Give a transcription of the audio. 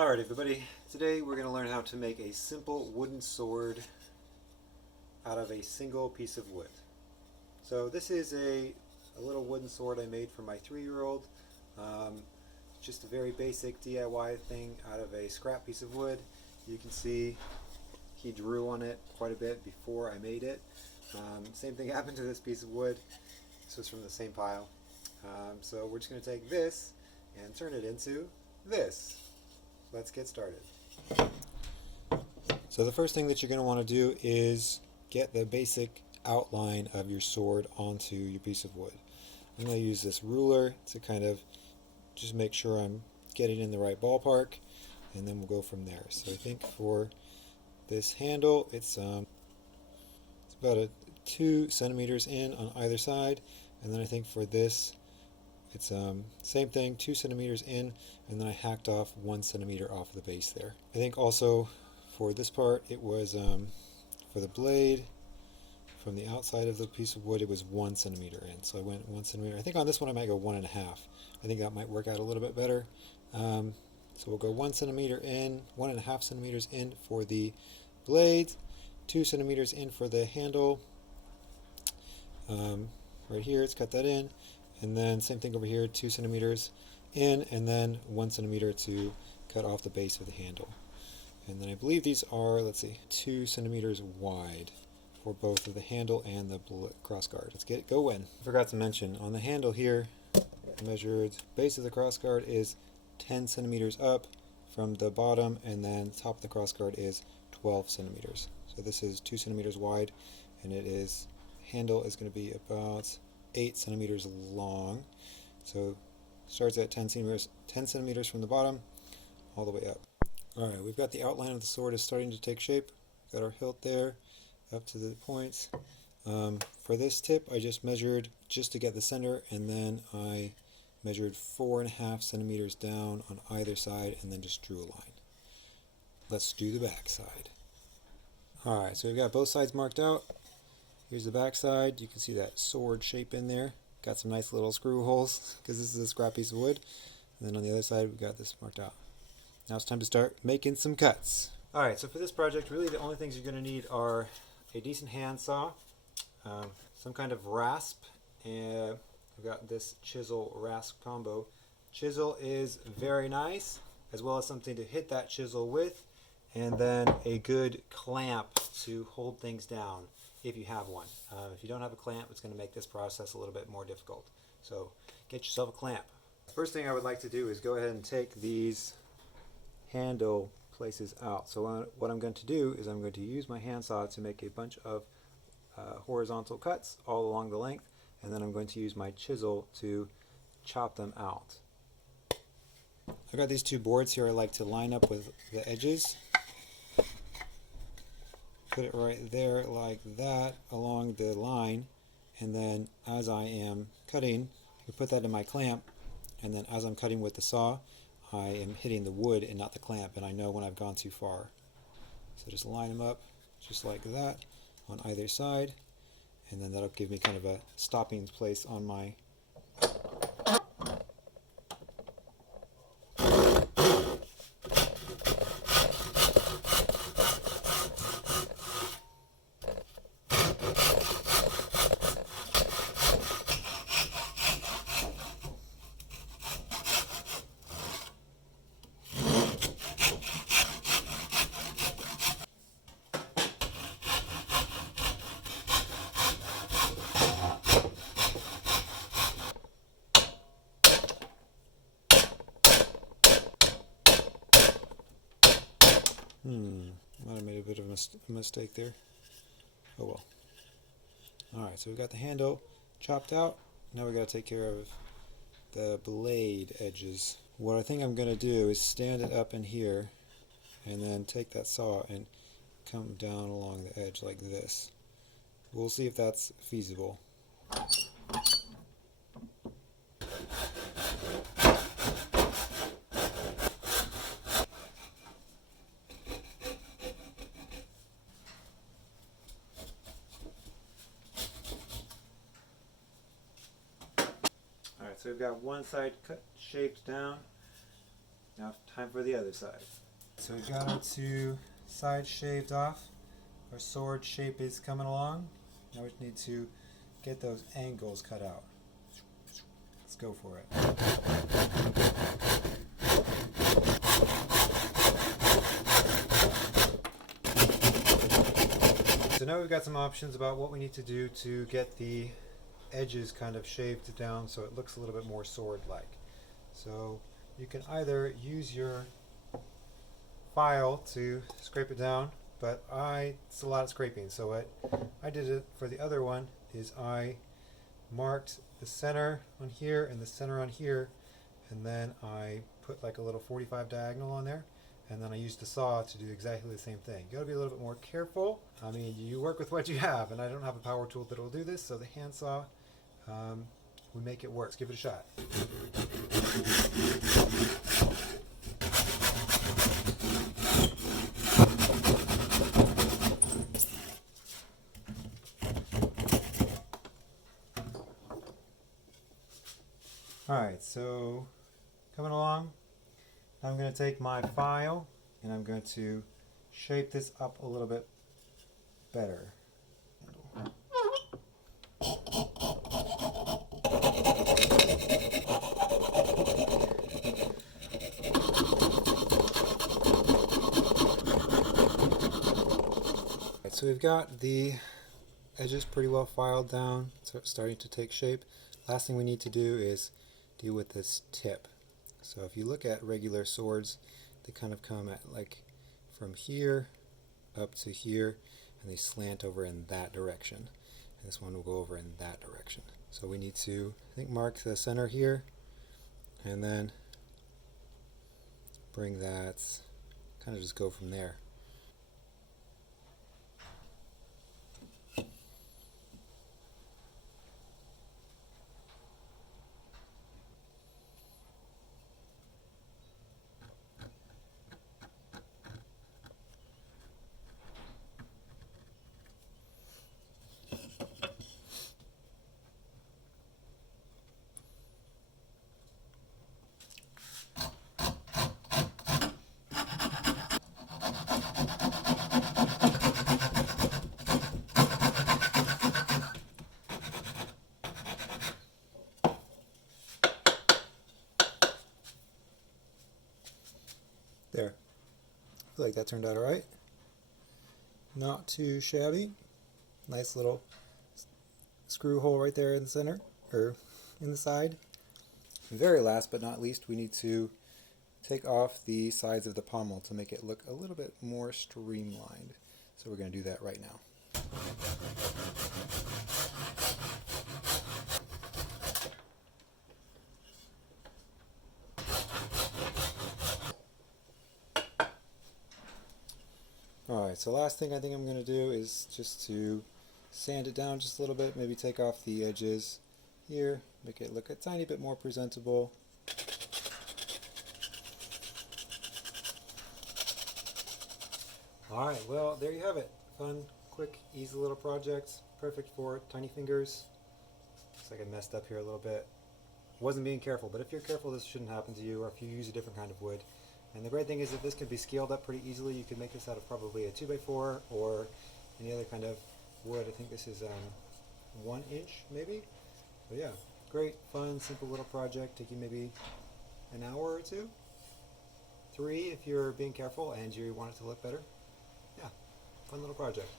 Alright everybody, today we're going to learn how to make a simple wooden sword out of a single piece of wood. So this is a little wooden sword I made for my 3-year-old. Just a very basic DIY thing out of a scrap piece of wood. You can see he drew on it quite a bit before I made it. Same thing happened to this piece of wood. This was from the same pile. So we're just going to take this and turn it into this. Let's get started. So the first thing that you're going to want to do is get the basic outline of your sword onto your piece of wood. I'm going to use this ruler to kind of just make sure I'm getting in the right ballpark, and then we'll go from there. So I think for this handle, it's about 2 centimeters in on either side, and then I think for this it's same thing, 2 centimeters in, and then I hacked off 1 centimeter off the base there. I think also for this part it was for the blade from the outside of the piece of wood it was 1 centimeter in, so I went 1 centimeter. I think on this one I might go 1.5. I think that might work out a little bit better. So we'll go 1 centimeter in, 1.5 centimeters in for the blade, 2 centimeters in for the handle. Right here, let's cut that in. And then same thing over here, 2 centimeters in, and then 1 centimeter to cut off the base of the handle. And then I believe these are, let's see, 2 centimeters wide for both of the handle and the crossguard. Let's go in. I forgot to mention, on the handle here, I measured base of the crossguard is 10 centimeters up from the bottom, and then top of the crossguard is 12 centimeters. So this is 2 centimeters wide, and handle is going to be about 8 centimeters long. So starts at 10 centimeters from the bottom all the way up. Alright, we've got the outline of the sword is starting to take shape. Got our hilt there up to the points. For this tip I just measured just to get the center, and then I measured 4.5 centimeters down on either side and then just drew a line. Let's do the back side. Alright, so we've got both sides marked out. Here's the back side. You can see that sword shape in there. Got some nice little screw holes because this is a scrap piece of wood. And then on the other side we've got this marked out. Now it's time to start making some cuts. Alright, so for this project really the only things you're going to need are a decent handsaw, some kind of rasp, and I've got this chisel rasp combo. Chisel is very nice, as well as something to hit that chisel with, and then a good clamp to hold things down if you have one. If you don't have a clamp, it's going to make this process a little bit more difficult. So get yourself a clamp. First thing I would like to do is go ahead and take these handle places out. So what I'm going to do is I'm going to use my handsaw to make a bunch of horizontal cuts all along the length, and then I'm going to use my chisel to chop them out. I've got these 2 boards here I like to line up with the edges. Put it right there like that along the line, and then as I am cutting I put that in my clamp, and then as I'm cutting with the saw I am hitting the wood and not the clamp, and I know when I've gone too far. So just line them up just like that on either side, and then that'll give me kind of a stopping place on my might have made a bit of a mistake there. Oh well. Alright, so we've got the handle chopped out. Now we've got to take care of the blade edges. What I think I'm going to do is stand it up in here and then take that saw and come down along the edge like this. We'll see if that's feasible. So we've got one side cut shaped down. Now time for the other side. So we've got our two sides shaved off. Our sword shape is coming along. Now we just need to get those angles cut out. Let's go for it. So now we've got some options about what we need to do to get the edges kind of shaved down so it looks a little bit more sword-like. So you can either use your file to scrape it down, but it's a lot of scraping, so what I did it for the other one is I marked the center on here and the center on here, and then I put like a little 45 diagonal on there, and then I used the saw to do exactly the same thing. You gotta be a little bit more careful. I mean, you work with what you have, and I don't have a power tool that will do this, so the handsaw will make it work. Let's give it a shot. Alright, so coming along, I'm going to take my file and I'm going to shape this up a little bit better. So we've got the edges pretty well filed down, so it's starting to take shape. Last thing we need to do is deal with this tip. So if you look at regular swords, they kind of come at like from here up to here, and they slant over in that direction. And this one will go over in that direction. So we need to, I think, mark the center here, and then bring that, kind of just go from there. There. I feel like that turned out alright. Not too shabby. Nice little screw hole right there in the center, or in the side. Very last but not least, we need to take off the sides of the pommel to make it look a little bit more streamlined. So we're going to do that right now. Alright, so last thing I think I'm going to do is just to sand it down just a little bit, maybe take off the edges here, make it look a tiny bit more presentable. Alright, well, there you have it. Fun, quick, easy little project, perfect for tiny fingers. Looks like I messed up here a little bit. Wasn't being careful, but if you're careful, this shouldn't happen to you, or if you use a different kind of wood. And the great thing is that this can be scaled up pretty easily. You can make this out of probably a 2x4 or any other kind of wood. I think this is 1 inch maybe. But yeah, great, fun, simple little project. Take you maybe an hour or two. 3 if you're being careful and you want it to look better. Yeah, fun little project.